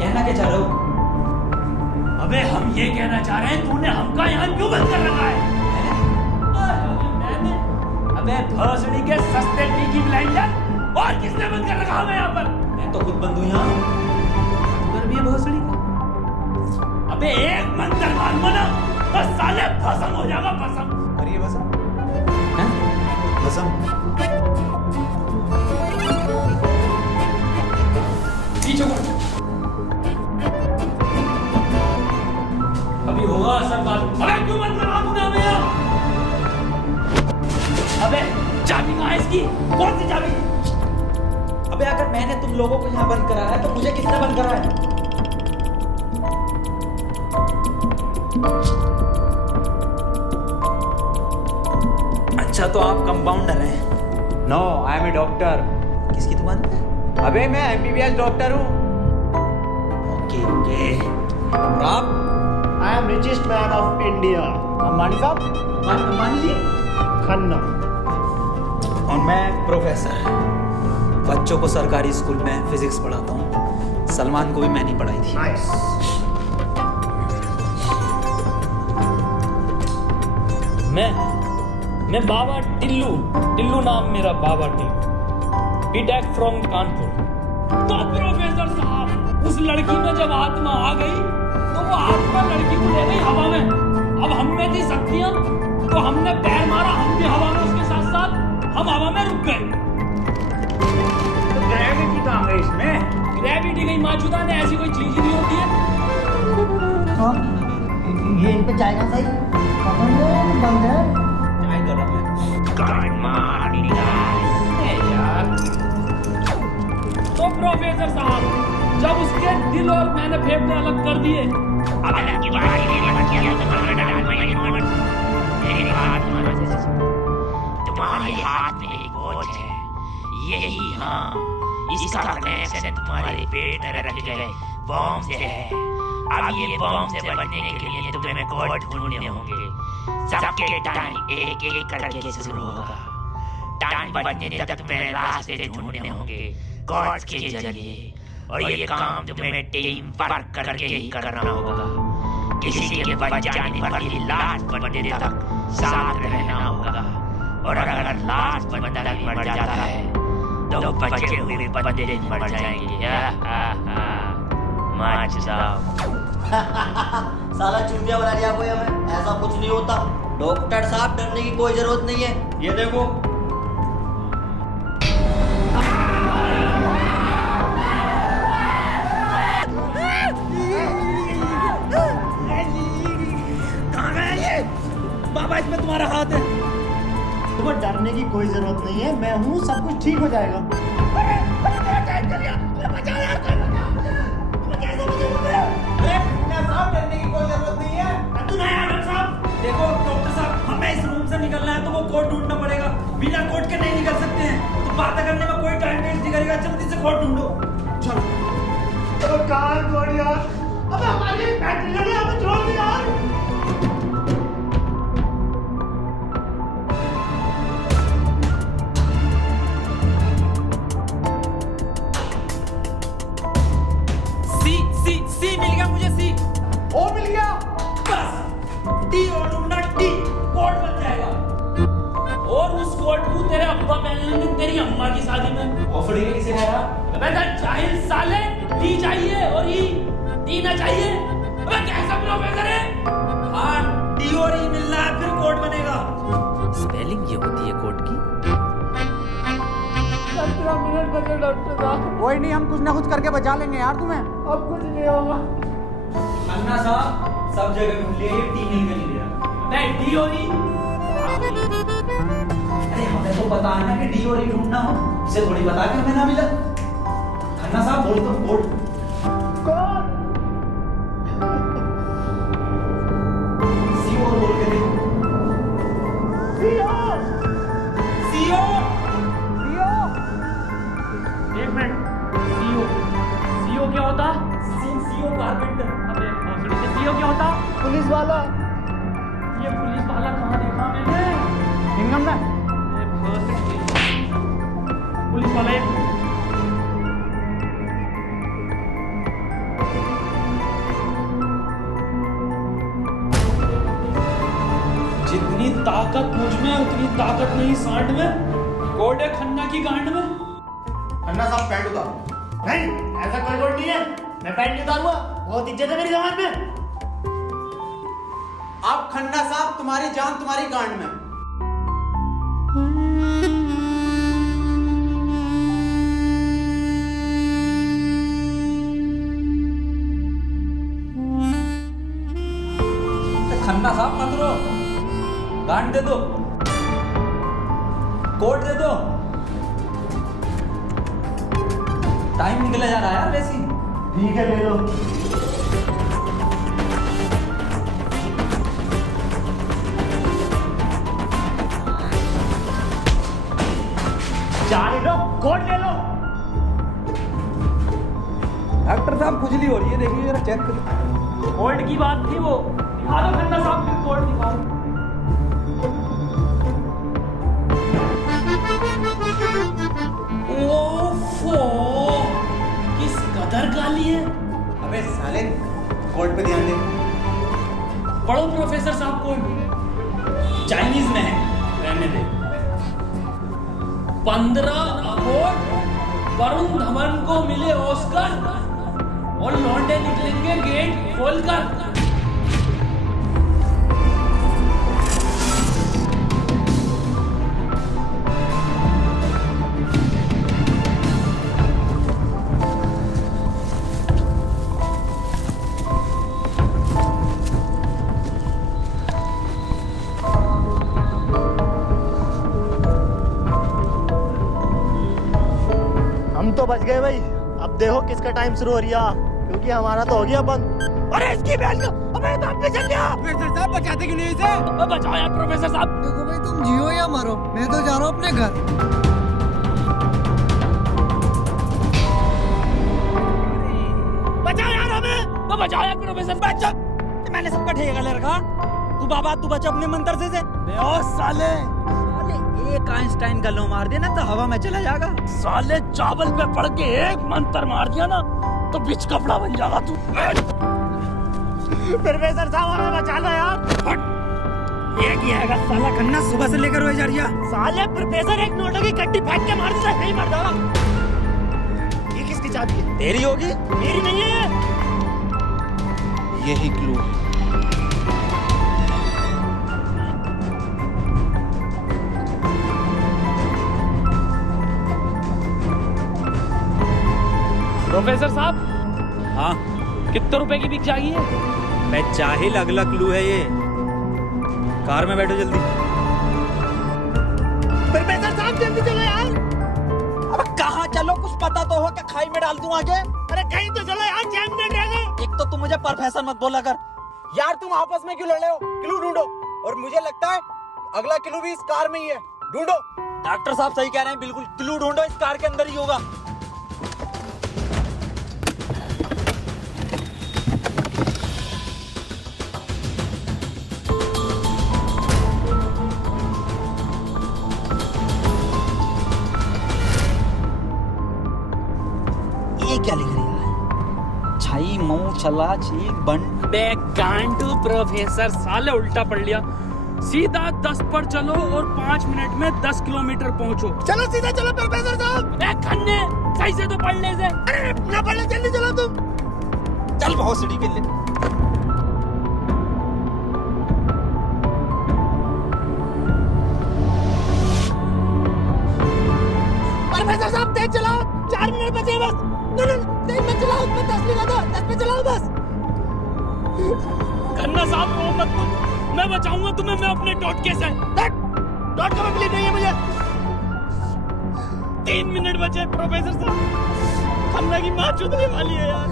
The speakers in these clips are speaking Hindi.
कहना क्या चाह रहे हो? अबे हम ये कहना चाह रहे हैं तूने हमका यहाँ क्यों बंद कर रखा है? मैंने? अबे भोसड़ी के सस्ते पीकी ब्लाइंडर, और किसने बंद कर रखा हमें यहाँ पर? मैं तो खुद बंद हूँ यहाँ। उधर भी है भोसड़ी का। अबे एक मंत्र मांगो ना तो साले भस्म हो जाएगा, भस्म। करिए भस्म। भस्म पीछे को। अभी होगा असर बात। अबे क्यों बंद करा तूने हमें यहाँ? अबे चाबी कहाँ है इसकी? कौन सी चाबी? अबे अगर मैंने तुम लोगों को यहाँ बंद कराया है तो मुझे किसने बंद कराया है? अच्छा तो आप कंपाउंडर हैं? No, I am a doctor. किसकी दुकान पे? अबे मैं MBBS डॉक्टर हूँ। Okay okay. और आप? I am richest man of India. Ambani साहब? अंबानी जी? खन्ना। और मैं प्रोफेसर, बच्चों को सरकारी स्कूल में फिजिक्स पढ़ाता हूँ। सलमान को भी मैंने पढ़ाई थी। Nice. मैं बाबा टिल्लू नाम मेरा, बाबा टिल्लू, बीटेक फ्रॉम कानपुर। तो प्रोफेसर साहब, उस लड़की में जब आत्मा आ गई तो वो आत्मा लड़की को ले गई हवा में। अब हम में थी शक्तियां तो हमने पैर मारा, हम भी हवा में उसके साथ साथ, हम हवा में रुक गए। तो ग्रेविटी कहाँ गई इसमें? ग्रेविटी गई माचुदा ने, ऐसी कोई चीज ही नहीं होती है। हाँ, ये इन पे जाएगा सही? बंद है। ट्राई कर रहा हूँ तो प्रोफेसर साहब, जब उसके दिल और मैंने फेफड़े अलग कर दिए, तुम्हारे हाथ में एक बोझ है, यही हाँ, इसका कनेक्शन तुम्हारे पेट में रखे गए बॉम्ब से है। अब ये बॉम्ब से बचने के लिए तुम्हें कोड ढूंढने होंगे। सबके टाइम एक एक करके शुरू होगा। टाइम बचने तक तुम्हें रास्ते ढूंढने होंगे कोड के जरिए, और ये काम तुम्हें टीम वर्क करके ही करना होगा। किसी के बच जाने पर भी लास्ट बंदे तक साथ रहना होगा, और अगर लास्ट बंदा भी मर जाता है तो बचे हुए बंदे मर जाएंगे। साला चूतिया बना दिया कोई हमें। ऐसा कुछ नहीं होता डॉक्टर साहब, डरने की कोई जरूरत नहीं है। ये देखो, बाबा इसमें तुम्हारा हाथ है। तुम्हें डरने की कोई जरूरत नहीं है, मैं हूँ, सब कुछ ठीक हो जाएगा। डरने की कोई जरूरत नहीं है। देखो डॉक्टर साहब, हमें इस रूम से निकलना है तो वो कोड ढूंढना पड़ेगा। बिना कोड के नहीं निकल सकते हैं। तो बातें करने में कोई टाइम वेस्ट नहीं करेगा, जल्दी से कोड ढूंढो। चलो। तो कहाँ कोड यार? अबे हमारी बैटरी लगी, हमें छोड़ दे यार। सी मिल गया मुझे, सी। ओ मिल गया। बस डी और ढूंढना, डी कोड बन जाएगा। और उस कोट को तेरे अब्बा पहनेंगे तेरी अम्मा की शादी में। ऑफर के किसे कह रहा? अबे जाहिल साले, डी चाहिए और ई, डी ना चाहिए। अबे कैसा प्रोफेसर है? हाँ, डी और ई मिलना है, फिर कोड बनेगा। स्पेलिंग ये होती है कोड की। 15 मिनट बचे डॉक्टर साहब। कोई नहीं, हम कुछ ना कुछ करके बचा लेंगे यार तुम्हें। अब कुछ नहीं होगा। अन्ना साहब सब जगह ढूंढ लिए, टी मिल के नहीं रहा। नहीं, डी और ई। अरे हमें तो पता है ना कि डी और ई ढूंढना हो, इसे थोड़ी बता के हमें ना मिला। अन्ना साहब बोल तो कोड। सी और बोल के देखो। सी ओ। एक मिनट, सीओ क्या होता? CO carpenter. अबे सीओ क्या होता? पुलिस वाला। ये पुलिस वाला कहाँ देखा मैंने? इनकम में पुलिस वाला जितनी ताकत मुझ में उतनी ताकत नहीं सांड में। कोड है खन्ना की गांड में। खन्ना साहब पैंट उतारो। नहीं, ऐसा कोई कोड नहीं है। मैं पैंट नहीं उतारूंगा, बहुत इज्जत है मेरी जमात में। अब खन्ना साहब तुम्हारी जान तुम्हारी गांड में। खन्ना साहब मत रो, गांड दे दो, कोट दे दो। टाइम निकला जा रहा है यार वैसी। ठीक है, ले लो। चार लो, कोड ले लो। डॉक्टर साहब खुजली हो रही है, देखिए जरा चेक करिए। कोड की बात थी वो। दिखा दो खन्ना साहब फिर कोड दिखाओ। ओफो, किस कदर गाली है। अबे साले कोर्ट पे ध्यान दे। पढ़ो प्रोफेसर साहब कोड। चाइनीज में है। रहने दे। 15 अवार्ड वरुण धवन को मिले ऑस्कर और लौंडे निकलेंगे गेट खोलकर। हम तो बच गए भाई। अब देखो किसका टाइम शुरू हो रहा, क्योंकि हमारा तो हो गया बंद। अरे इसकी बहन का, अबे तो अब भी चल गया। प्रोफेसर साहब बचाते क्यों नहीं इसे? बचाओ यार प्रोफेसर साहब। देखो भाई, तुम जियो या मरो, मैं तो जा रहा हूँ अपने घर। बचाओ यार हमें। तो बचाओ यार प्रोफेसर। बच्चा, मैंने सबका ठेका ले रखा। तू बाबा तू बचा अपने मंत्र से। बेहोश साले। एक आइंस्टाइन का लो मार देना तो हवा में चला जाएगा। साले चावल पे पड़ के एक मंत्र मार दिया ना तो बिच कपड़ा बन जाएगा तू। प्रोफेसर साहब हमें बचा लो यार। ये क्या है साला खन्ना सुबह से लेकर रोए जा रही है। साले प्रोफेसर एक नोटों की कट्टी फेंक के मार देता, नहीं मर जाएगा। ये किसकी चाबी है? तेरी होगी। मेरी नहीं है। यही क्लू है। प्रोफेसर साहब, हाँ कितने रुपए की बिक जाएगी है? मैं चाहिल अगला क्लू है ये। कार में बैठो जल्दी। प्रोफेसर साहब जल्दी चलो यार। अब कहाँ चलो, कुछ पता तो हो कि खाई में डाल दूं आगे। अरे कहीं तो चलो यार, 6 मिनट रह गए। एक तो तू मुझे प्रोफेसर मत बोला कर। यार तुम आपस में क्यों लड़ रहे हो? क्लू ढूंढो। और मुझे लगता है अगला क्लू भी इस कार में ही है। ढूंढो। डॉक्टर साहब सही कह रहे हैं, बिल्कुल क्लू ढूंढो, इस कार के अंदर ही होगा। ये क्या लिख रही है? छाई मऊ छला छीक बन। बे गांडू प्रोफेसर, साले उल्टा पढ़ लिया। सीधा 10 पर चलो और 5 मिनट में 10 किलोमीटर पहुंचो। चलो सीधा चलो प्रोफेसर साहब। ए खन्ने, सही से तो पढ़ ले से। अरे ना पढ़ ले, जल्दी चलो तुम। चल बहुत सीढ़ी पे ले। प्रोफेसर साहब तेज चलाओ, 4 मिनट बचे बस। तेज मत चलाओ, उसमें 10 लिखा था, 10 पे चलाओ बस। खन्ना साहब रो मत तुम, मैं बचाऊंगा तुम्हें, मैं अपने टोटके से। डॉट का तकलीफ नहीं है मुझे। 3 मिनट बचे प्रोफेसर साहब। खन्ना की माँ चुदने वाली है यार।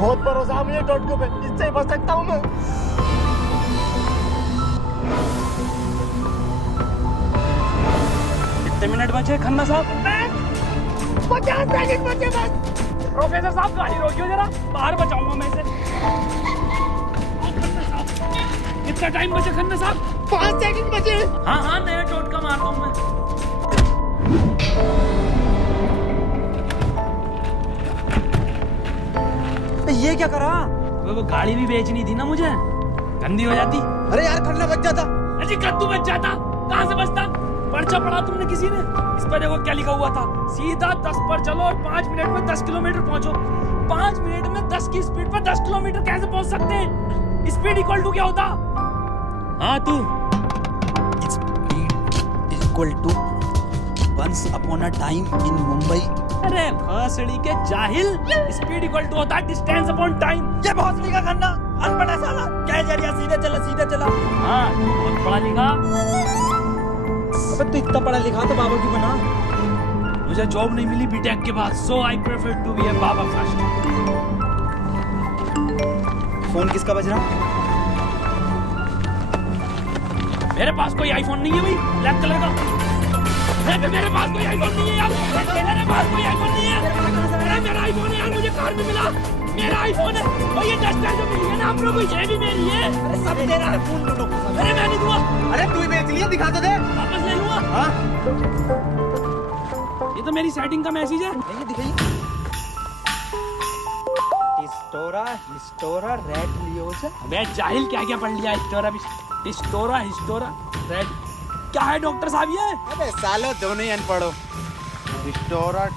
बहुत भरोसा है मुझे टोटकों पे, इससे ही बच सकता हूँ मैं। कितने मिनट बचे खन्ना साहब? 50 सेकंड बचे बस। प्रोफेसर साहब गाड़ी रोकियो जरा, बाहर बचाऊंगा मैं इसे। कितना टाइम बचे खन्ना साहब? 5 सेकंड बचे। हाँ हाँ, नया टोटका मारता हूँ मैं। ये क्या करा? वो गाड़ी भी बेचनी थी ना मुझे, गंदी हो जाती। अरे यार खन्ना बच जाता। अजी कद्दू बच जाता, कहाँ से बचता? पर्चा पढ़ा तुमने किसी ने? इस पर देखो क्या लिखा हुआ था, सीधा 10 पर चलो और 5 मिनट में 10 किलोमीटर पहुंचो। 5 मिनट में 10 की स्पीड पर 10 किलोमीटर कैसे पहुंच सकते हैं? स्पीड इक्वल टू क्या होता? हाँ तू equal to once upon a time in Mumbai. अरे भोसड़ी के जाहिल, स्पीड इक्वल टू होता है डिस्टेंस अपॉन टाइम। ये भोसड़ी का खन्ना अनपढ़ है साला। क्या जरिया सीधे चला सीधे चला। हाँ तू बहुत पढ़ा लिखा। अबे तू इतना पढ़ा लिखा तो बाबा क्यों बना? मुझे जॉब नहीं मिली बीटेक के बाद, so I prefer to be a baba first. Phone किसका बज रहा? मेरे पास कोई आईफोन नहीं है भाई, ब्लैक कलर का। अरे मेरे पास कोई आईफोन नहीं है यार, मेरे पास कोई आईफोन नहीं है। अरे मेरा आईफोन है यार, मुझे कार में मिला, मेरा आईफोन है। और ये डस्टर जो मिली है ना हम लोग को, ये भी मेरी है। अरे सब तेरा है, फोन ढूंढो। अरे मैं नहीं दूंगा, अरे तू ही बेच लिया, दिखा तो दे। वापस ले लूंगा। हाँ ये तो मेरी सेटिंग का मैसेज है। ये दिखाइए। हिस्टोरा रेड लियोजा। अबे जाहिल क्या क्या पढ़ लिया? हिस्टोरा रेड क्या है डॉक्टर साहब ये? अबे सालो दोनों ही अनपढ़ हो।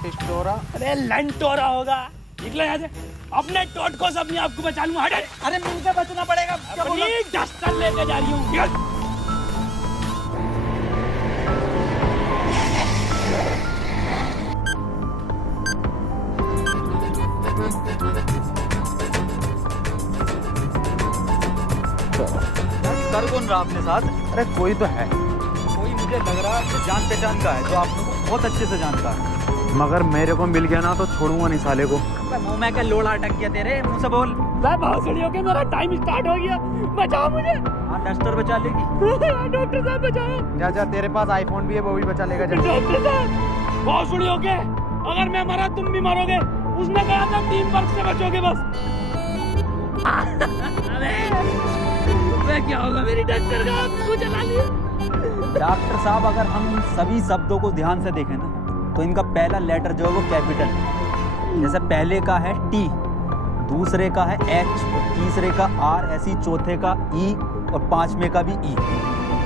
टिस्टोरा अरे लंटोरा होगा। निकलो यहाँ से, अपने टोट को अपने आप को बचा लूंगा। हट। अरे मुझे बचना पड़ेगा। क्या बोल रहा है? अपनी डस्टर लेके जा रही हूँ। कर कौन रहा अपने साथ? अरे कोई तो है, कोई मुझे लग रहा है कि जान पहचान का है, जो आप लोगों को बहुत अच्छे से जानता है। मगर मेरे को मिल गया ना तो छोड़ूंगा नहीं साले को। मुंह में क्या लोड़ा अटक गया तेरे मुंह से बोल। मैं भोसड़ी हो के मेरा टाइम स्टार्ट हो गया, बचाओ मुझे। हाँ डस्टर बचा लेगी। डॉक्टर साहब बचाओ। जा जा, तेरे पास आईफोन भी है, वो भी बचा लेगा। डॉक्टर साहब भोसड़ी हो के, अगर मैं मरा तुम भी मरोगे। उसने कहा था टीम वर्क से बचोगे बस। मैं क्या होगा मेरी डस्टर का, आपको जला लिया। डॉक्टर साहब अगर हम सभी शब्दों को ध्यान से देखें ना, तो इनका पहला लेटर जो है वो कैपिटल है। जैसे पहले का है टी, दूसरे का है एच, तीसरे का आर, ऐसी चौथे का ई और पांचवें का भी ई।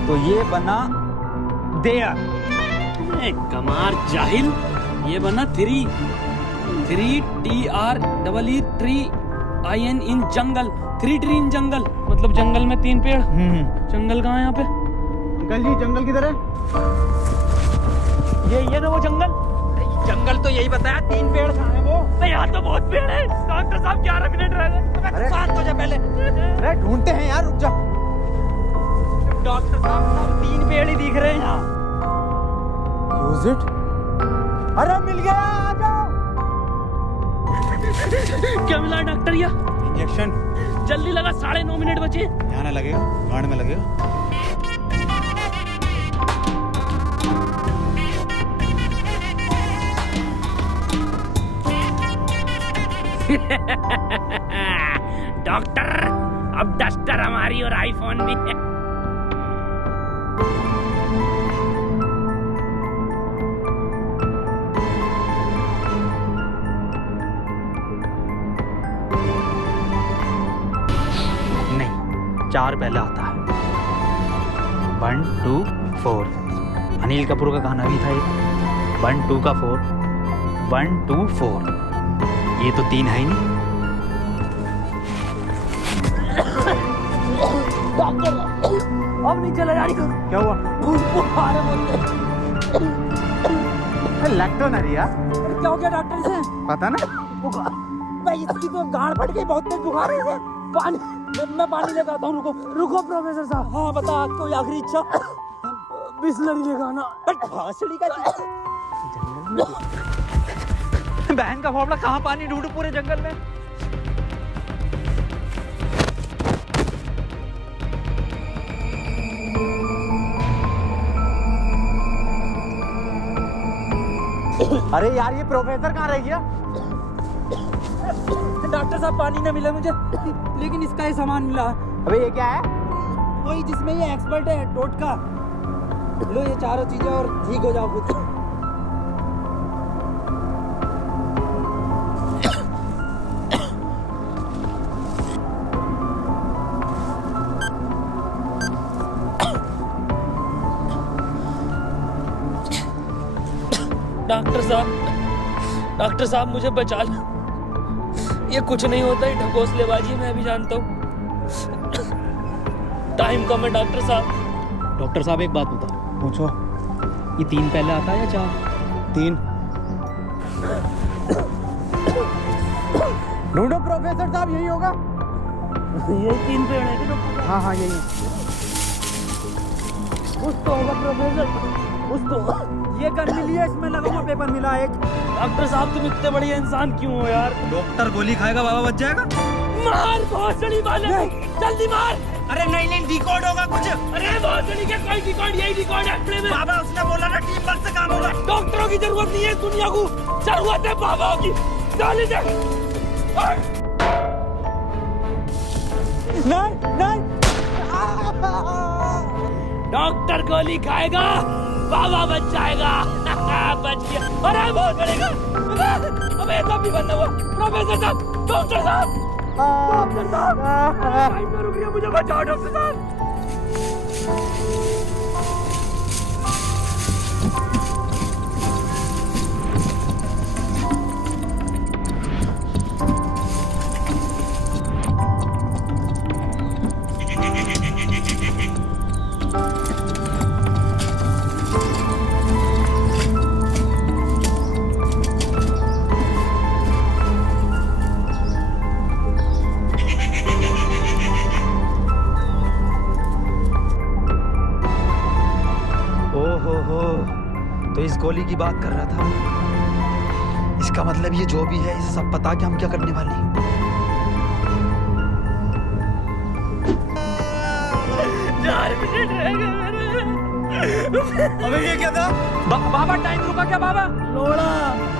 तो ये बना देयर। कमार जाहिल, ये बना 3 TR double E tree IN in jungle. 3 tree in jungle मतलब जंगल में 3 पेड़। जंगल कहाँ है यहाँ पे? अंकल जी जंगल किधर है? ये ना वो जंगल। जंगल तो यही बताया, 3 पेड़ कहाँ है वो? नहीं यहाँ तो बहुत पेड़ है। डॉक्टर साहब 11 मिनट रह गए। अरे शांत हो जा पहले। अरे ढूंढते हैं यार, रुक जा। डॉक्टर साहब 3 पेड़ ही दिख रहे हैं यहाँ। Use it. अरे मिल गया, आ जाओ। क्या मिला डॉक्टर? या इंजेक्शन जल्दी लगा, 9:30 मिनट बचे। यहाँ ना लगेगा, गांड में लगेगा। डॉक्टर अब डस्टर हमारी और आईफोन भी है। नहीं, 4 पहले आता है। 1 2 4। अनिल कपूर का गाना भी था ये। 1 2 का 4, 1 2 4। ये तो 3 है ही नहीं। अब नहीं चला जा रही। क्या हुआ? बुखार है मुझे। लग तो नहीं यार। क्या हो गया डॉक्टर से? पता ना। बुखार भाई, इसकी तो गांड फट गई, बहुत तेज बुखार है इसे। पानी, मैं पानी लेकर आता हूँ। रुको प्रोफेसर साहब। हाँ बता, कोई आखिरी इच्छा? बिस्लरी लेकर आना। भासड़ी का बहन का फावड़ा, कहाँ पानी ढूंढूं पूरे जंगल में? अरे यार ये प्रोफेसर कहाँ रह गया? डॉक्टर साहब पानी ना मिला मुझे, लेकिन इसका ही सामान मिला। अबे ये क्या है? वही जिसमें ये एक्सपर्ट है, टोटका। लो ये चारों चीजें और ठीक हो जाओ खुद। डॉक्टर साहब मुझे बचा लो, ये कुछ नहीं होता, ये ढकोसलेबाजी मैं भी जानता हूँ। टाइम कम है डॉक्टर साहब। डॉक्टर साहब एक बात बताओ। पूछो। ये 3 पहले आता है या 4? 3। ढूंढो प्रोफेसर साहब, यही होगा। ये 3 पेड़ है डॉक्टर साहब? हाँ यही है। कुछ तो होगा प्रोफेसर, कुछ तो। ये गन मिली है, इसमें लगा हुआ पेपर मिला है एक। डॉक्टर साहब तुम इतने बढ़िया इंसान क्यों हो यार? डॉक्टर गोली खाएगा, बाबा बच जाएगा। मार बहुत बड़ी बात है, जल्दी मार। अरे नहीं डिकोड होगा कुछ। अरे बहुत बड़ी क्या, कोई डिकोड, यही डिकोड है अपने में। बाबा उसने बोला ना टीम वर्क से काम होगा। डॉक्टरों की जरूरत नहीं है इस दुनिया को, जरूरत है बाबाओं की। चल दे। नहीं। डॉक्टर गोली खाएगा, बाबा बच जाएगा। बच गया। अरे बहुत बढ़ेगा। अबे तब भी बंद हुआ। प्रोफेसर साहब, डॉक्टर साहब, डॉक्टर साहब, टाइम में रुक गया, मुझे बचाओ डॉक्टर साहब। तो इस गोली की बात कर रहा था। इसका मतलब ये जो भी है, इसे सब पता कि हम क्या करने वाले हैं। अबे ये क्या था? बाबा टाइम रुका क्या बाबा? लोड़ा।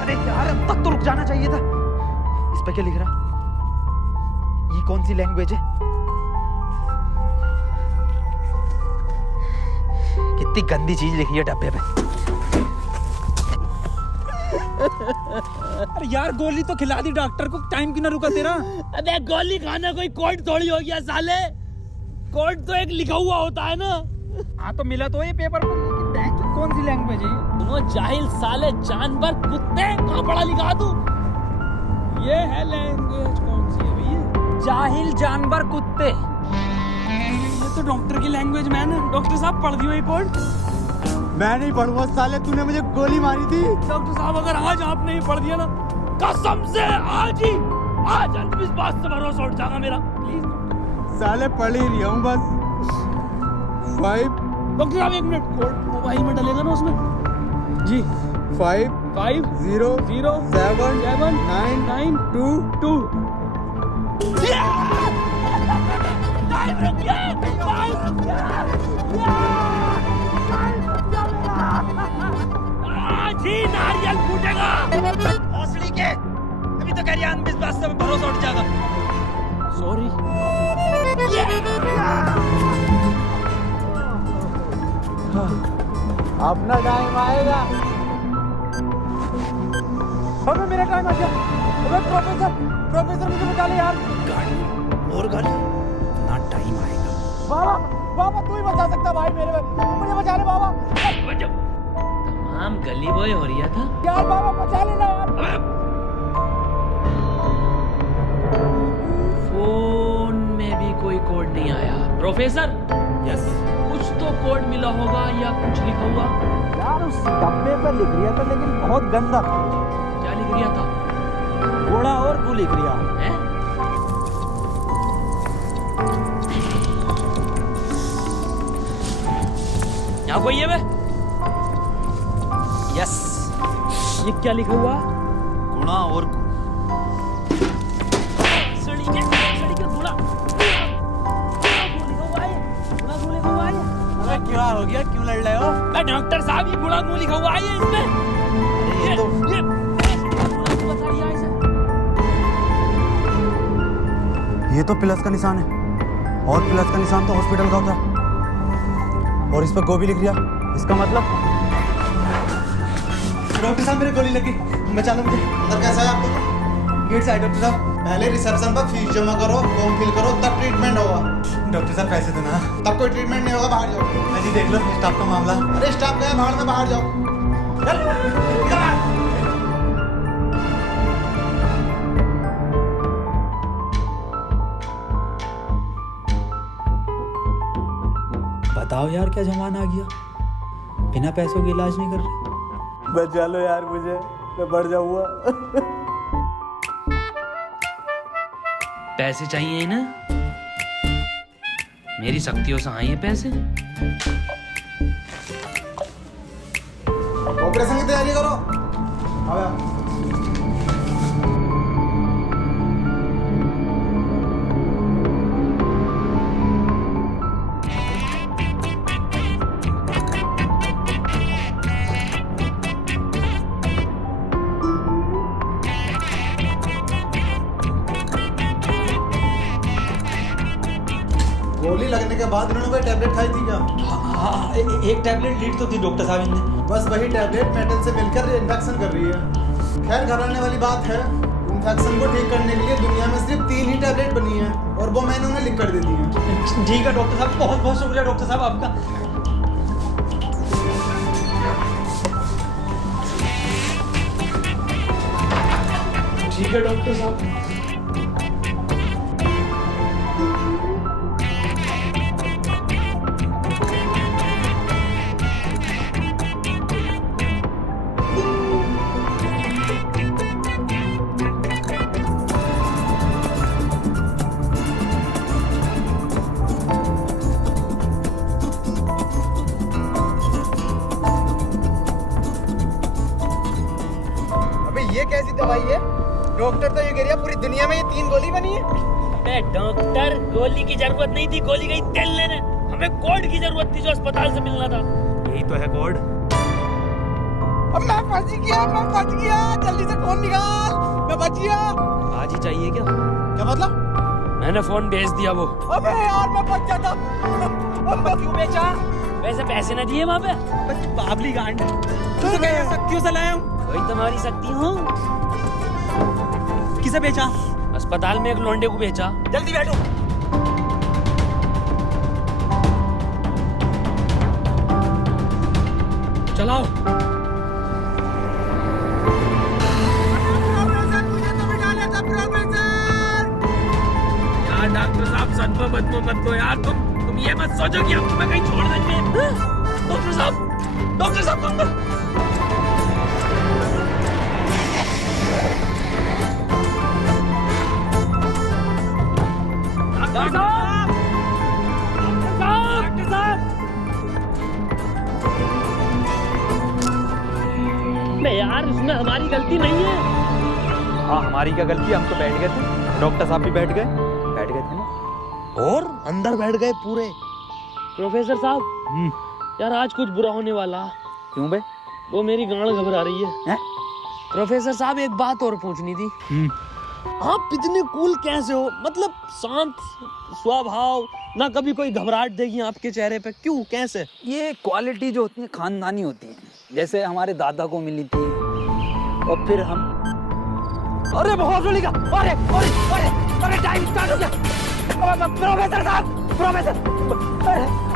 अरे यार अब तक तो रुक जाना चाहिए था। इस पे क्या लिख रहा? ये कौन सी लैंग्वेज है? कितनी गंदी चीज लिखी है डब्बे पे। अरे यार गोली तो खिला दी डॉक्टर को, टाइम क्यों ना रुका तेरा? अबे गोली खाना कोई कोड थोड़ी हो गया साले, कोड तो एक लिखा हुआ होता है ना। हाँ तो मिला तो ये पेपर पर, लेकिन कौन सी लैंग्वेज है? दोनों जाहिल साले, जानवर कुत्ते, कहाँ पढ़ा लिखा तू? ये है लैंग्वेज, कौन सी है भैया? जाहिल जानवर कुत्ते। ये तो डॉक्टर की लैंग्वेज मैन है। डॉक्टर साहब पढ़ दियो ये कोड। मैं नहीं पढ़ूंगा साले, तूने मुझे गोली मारी थी। डॉक्टर साहब अगर आज आप नहीं पढ़ दिया ना, कसम से आज अंधविश्वास से भरोसा उठ जाएगा मेरा। प्लीज साले पढ़ ही रहा हूँ बस। 5 डॉक्टर साहब 1 मिनट, कोड मोबाइल में डलेगा ना उसमें? जी 5 5 0 0 7 7 9 9 2 2। टाइम रुक गया, टाइम रुक गया। जी नारियल फूटेगा। हौसली के अभी तो कह रही अंधविश्वास से भरोसा उठ जाएगा। सॉरी। अपना टाइम आएगा। अबे मेरा टाइम आ गया। अबे प्रोफेसर मुझे बचा ले यार। और गाड़ी ना टाइम आएगा। बाबा तू ही बचा सकता भाई, मेरे मुझे बचा ले बाबा। तमाम गली बॉय हो रहा था यार, बाबा बचा लेना यार। फोन में भी कोई कोड नहीं आया। प्रोफेसर, यस, कुछ तो कोड मिला होगा या कुछ लिखा हुआ? यार उस डब्बे पर लिख रिया था, लेकिन बहुत गंदा। क्या लिख रिया था? घोड़ा और गु लिख रिया है? यहाँ कोई है बे? यस। ये क्या लिखा हुआ? गुणा और सड़ी के गुड़ा लिखा हुआ है। गुड़ा गु लिखा हुआ है। अबे क्या हो गया, क्यों लड़ रहे हो? डॉक्टर साहब ये गुड़ा गु लिखा हुआ है इसमें। ये तो ये तो प्लस का निशान है, और प्लस का निशान तो हॉस्पिटल का होता है, और इस पर गोभी लिख दिया। इसका मतलब डॉक्टर साहब मेरे गोली लगी, बचा लो मुझे। अंदर कैसा है आपको? गेट से आए डॉक्टर साहब। पहले रिसेप्शन पर फीस जमा करो, फॉर्म फिल करो, तब ट्रीटमेंट होगा। डॉक्टर साहब पैसे दो ना। तब कोई ट्रीटमेंट नहीं होगा, बाहर जाओ। अजी देख लो स्टाफ का मामला। अरे स्टाफ गया भाड़ में, बाहर जाओ। चल, इधर आ। बताओ यार क्या जमाना आ गया, बिना पैसों के इलाज नहीं कर रहे। बचा लो यार मुझे, मैं बढ़ जाऊंगा। पैसे चाहिए ना, मेरी शक्तियों से आए हैं पैसे। ऑपरेशन की तैयारी करो। आओ यार। गोली लगने के बाद इन्होंने कोई टैबलेट खाई थी क्या? हाँ, एक टैबलेट लीड तो थी डॉक्टर साहब इनने। बस वही टैबलेट मेटल से मिलकर इन्फेक्शन कर रही है। खैर घबराने वाली बात है, इन्फेक्शन को ठीक करने के लिए दुनिया में सिर्फ 3 ही टैबलेट बनी है और वो मैंने उन्हें लिख कर दे दी है। ठीक है डॉक्टर साहब, बहुत बहुत शुक्रिया डॉक्टर साहब आपका। ठीक है डॉक्टर साहब। ये कैसी दवाई है? डॉक्टर तो ये कह रहा है पूरी दुनिया में ये 3 गोली बनी है। डॉक्टर, गोली की जरूरत नहीं थी, गोली गई तेल लेने। हमें कोड की जरूरत थी जो अस्पताल से मिलना था। यही तो है कोड। अब मैं फंस गया, जल्दी से फोन निकाल, मैं बच गया। आज ही चाहिए क्या? क्या मतलब? मैंने फोन भेज दिया वो। अबे यार मैं बच जाता। अब क्यों बेचा? वैसे पैसे न दिए वहाँ पे। बाबली गांड, तू तो कह शक्तियों से लाया हूँ। वही तुम्हारी शक्ति हूँ। किसे बेचा? अस्पताल में एक लौंडे को बेचा। जल्दी बैठो। चलाओ। यार डॉक्टर साहब सदमा मत दो यार, तुम ये मत सोचो कि आपको मैं कहीं छोड़ देंगे। डॉक्टर साहब यार इसमें हमारी गलती नहीं है। हाँ हमारी क्या गलती, हम तो बैठ गए थे, डॉक्टर साहब भी बैठ गए थे ना, और अंदर बैठ गए पूरे। प्रोफेसर साहब यार आज कुछ बुरा होने वाला। क्यों बे? वो मेरी गांड घबरा रही है। प्रोफेसर साहब एक बात और पूछनी थी। आप इतने कूल कैसे हो? मतलब शांत स्वभाव, ना कभी कोई घबराहट देगी आपके चेहरे पे, क्यों कैसे? ये क्वालिटी जो होती है खानदानी होती है, जैसे हमारे दादा को मिली थी और फिर हम। अरे बहुत बड़ी का, अरे टाइम स्टार्ट हो गया। प्रोफेसर साहब,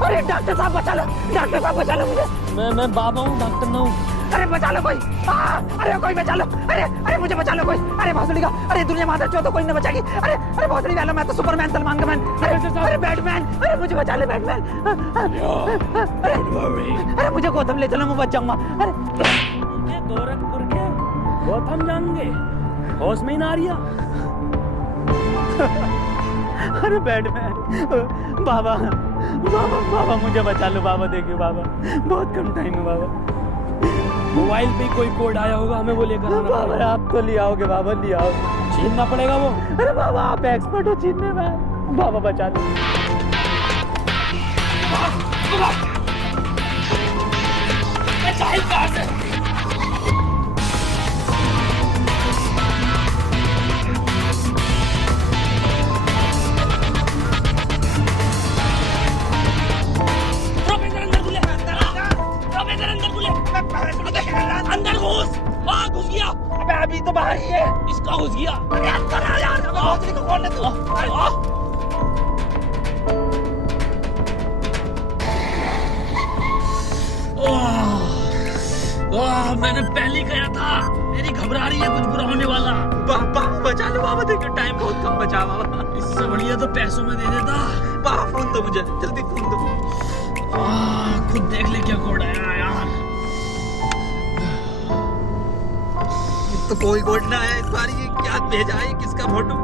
अरे डॉक्टर साहब बचा लो मुझे। मैं बाबा हूँ, डॉक्टर ना हूँ। अरे बचा लो कोई, अरे कोई बचा लो, अरे मुझे बचा लो कोई। अरे भोसड़ी का, अरे दुनिया माता चो तो कोई न बचाएगी। अरे भोसड़ी वाला, मैं तो सुपरमैन, सलमान का मैन। अरे बैटमैन, अरे मुझे बचा ले बैटमैन। अरे मुझे गौतम ले चलो, मैं बच जाऊंगा। अरे गोरखपुर के गौतम जाएंगे, होश में ही ना रिया। अरे बैटमैन, बाबा मुझे बचा लो बाबा, देखिए बाबा बहुत कम टाइम है बाबा। मोबाइल पे कोई कोड आया होगा, हमें वो लेकर आना बाबा पड़ेगा। आप तो ले आओगे बाबा, ले आओ। छीनना पड़ेगा वो। अरे बाबा आप एक्सपर्ट हो छीनने में, बाबा बचा लो। अंदर घुस। घुस गया। अबे अभी तो बाहर ही है। इसका घुस गया। अरे यार भोसड़ी को खोलने तू। मैंने पहले कहा था, मेरी घबरा रही है, कुछ बुरा होने वाला। बाबा बचा लो बाबा, देखिए टाइम बहुत कम बचा बाबा। इससे बढ़िया तो पैसों में दे देता। बाबा फोन दो मुझे, जल्दी फोन दो। खुद देख ले क्या कोड आया यार। तो कोई कोड ना आया इस बार, ये क्या भेजा है, किसका फोटो?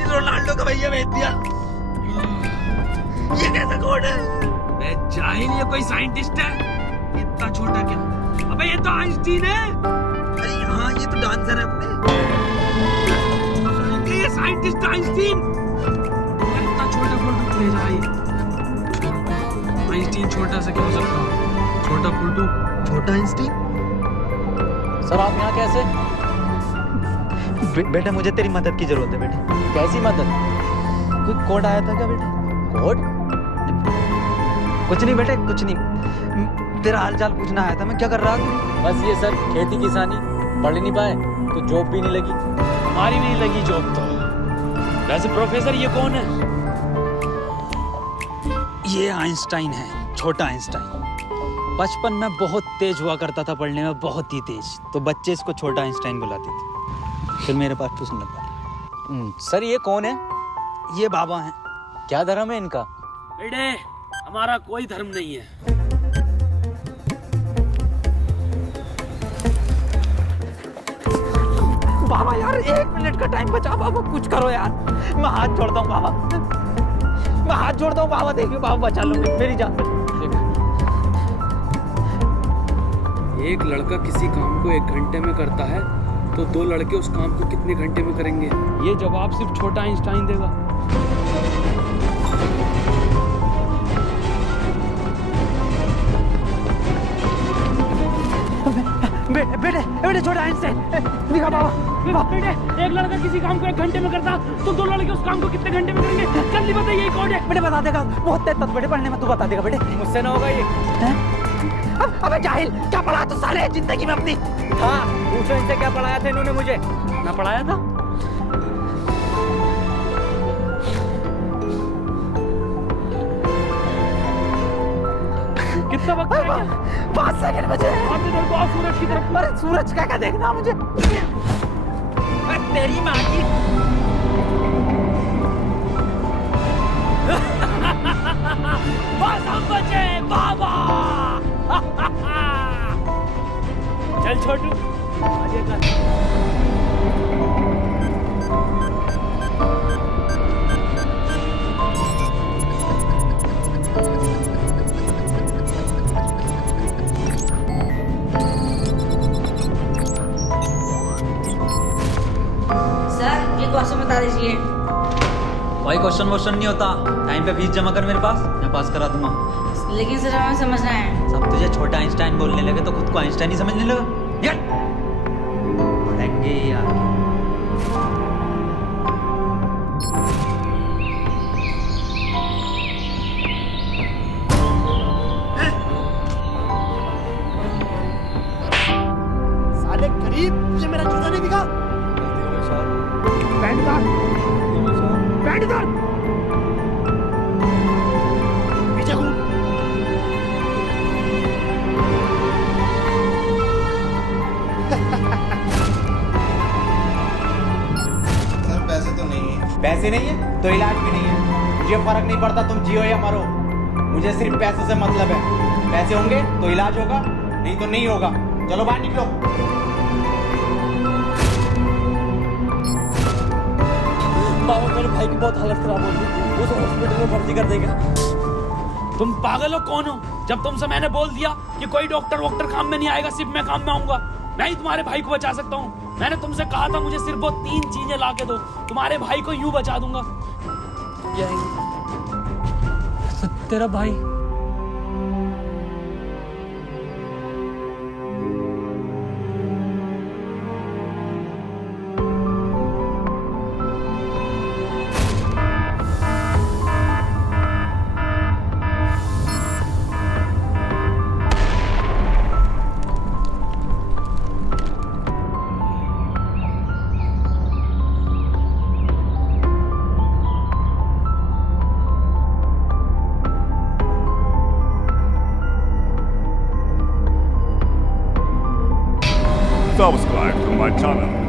ये रोनाल्डो का भैया भेज दिया। ये कैसा कोड है? मैं जाहिल, ये कोई साइंटिस्ट है? इतना छोटा क्या? अबे ये तो आइंस्टीन है। अरे हाँ, ये तो डांसर है अपने। ये साइंटिस्ट आइंस्टीन इतना छोटा फोटो भेजा है। आइंस्टीन छोटा सा क्या हो सकता है? छोटा फोटो, छोटा आइंस्टीन। सर आप यहाँ कैसे? बेटा मुझे तेरी मदद की जरूरत है बेटे। कैसी मदद? कोई कोड आया था क्या बेटा? कोड? कुछ नहीं बेटे, कुछ नहीं। तेरा हाल चाल पूछना आया था। मैं क्या कर रहा था? बस ये सर खेती किसानी, पढ़ नहीं पाए तो जॉब भी नहीं लगी। हमारी भी नहीं लगी जॉब तो। वैसे प्रोफेसर ये कौन है? ये आइंस्टाइन है, छोटा आइंस्टाइन। बचपन में बहुत तेज हुआ करता था पढ़ने में, बहुत ही तेज। तो बच्चे इसको छोटा आइंस्टाइन बुलाते थे। फिर मेरे पास ट्यूशन लगवा। सर ये कौन है? ये बाबा हैं। क्या धर्म है इनका? बेटे हमारा कोई धर्म नहीं है। बाबा यार 1 मिनट का टाइम बचा बाबा, कुछ करो यार। मैं हाथ जोड़ता हूँ बाबा, मैं हाथ जोड़ता हूँ बाबा। देखिए बाबा बचा लो मेरी जान। एक लड़का किसी काम को 1 घंटे में करता है तो 2 लड़के उस काम को कितने घंटे में करेंगे? ये जवाब सिर्फ छोटा आइंस्टाइन देगा। बेटे छोटा आइंस्टाइन दिखा बाबा। बेटे एक लड़का किसी काम को 1 घंटे में करता तो 2 लड़के उस काम को कितने घंटे में करेंगे? जल्दी बताइए ये कौन है? बेटे बता देगा, बहुत तेज बेटे पढ़ने में, तू बता देगा बेटे। मुझसे ना होगा ये। अबे जाहिल, क्या पढ़ा तू साले जिंदगी में अपनी? हाँ पूछो इनसे क्या पढ़ाया था इन्होंने मुझे। ना पढ़ाया था? कितना वक्त है? 5 सेकंड बचे। आप इधर को आओ सूरज की तरफ। अरे सूरज क्या देखना मुझे? तेरी माँ की। बस हम बचे बाबा। चल छोटू आगे कर। क्वेश्चन बता दीजिए। भाई क्वेश्चन नहीं होता, टाइम पे फीस जमा कर मेरे पास, मैं पास करा दूंगा। लेकिन सर हमें समझना है। सब तुझे छोटा आइंस्टाइन बोलने लगे तो खुद को आइंस्टाइन ही समझने लगा। पढ़ेंगे यार। साले गरीब, तुझे मेरा जूता नहीं दिखा? बैंड उतार, बैंड उतार। पीछे घूम। सर पैसे तो नहीं है। पैसे नहीं है तो इलाज भी नहीं है। मुझे फर्क नहीं पड़ता तुम जियो या मरो, मुझे सिर्फ पैसे से मतलब है। पैसे होंगे तो इलाज होगा, नहीं तो नहीं होगा। चलो बाहर निकलो। बाबा मेरे भाई की बहुत हालत खराब हो गई, उसे हॉस्पिटल में भर्ती कर देगा। तुम पागल हो कौन हो? जब तुमसे मैंने बोल दिया कि कोई डॉक्टर वॉक्टर काम में नहीं आएगा, सिर्फ मैं काम में आऊंगा। मैं ही तुम्हारे भाई को बचा सकता हूँ। मैंने तुमसे कहा था मुझे सिर्फ वो 3 चीजें ला के दो, तुम्हारे भाई को यूं बचा दूंगा। तेरा भाई Subscribe to my channel.